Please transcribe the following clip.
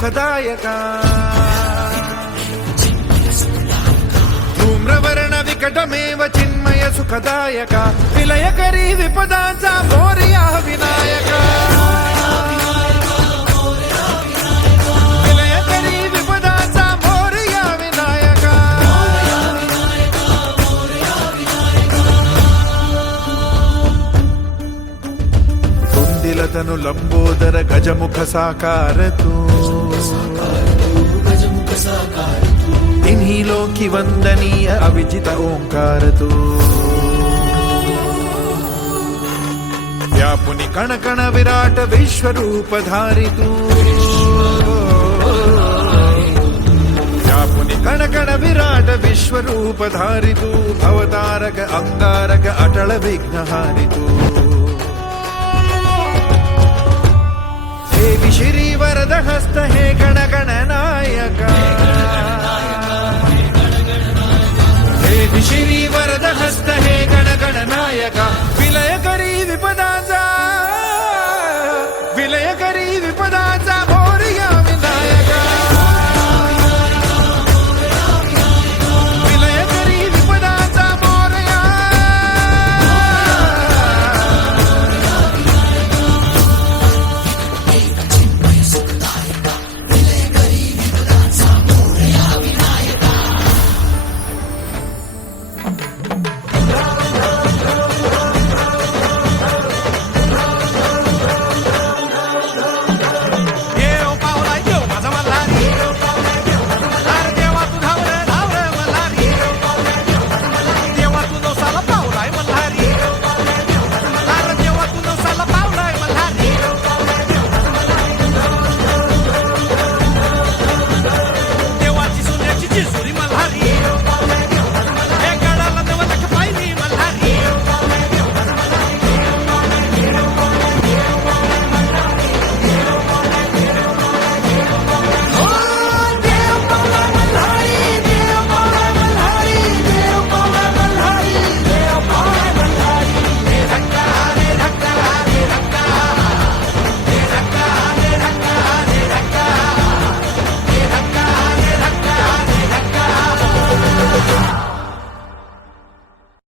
सुखदायका धूम्रवर्ण विकटमेव चिन्मय सुखदायका विलयकरी विपदांचा मोरया विनायका विलयकरी विपदांचा मोरया विनायका कुंदिलतनु लंबोदर गजमुख साकार तू तिन्ही लोकी वंदनीय अविजित ओंकार तू व्यापुनी कण कण विराट विश्वरूप धारी तू व्यापुनी कण कण विराट विश्वरूप धारी तू भवतारक अंगारक अटल विघ्नहारी तू देवी श्री वरद हस्त हे गण गण नायका देवी श्री वरद हस्त हे गण गण नायका विलय करी विपदांचा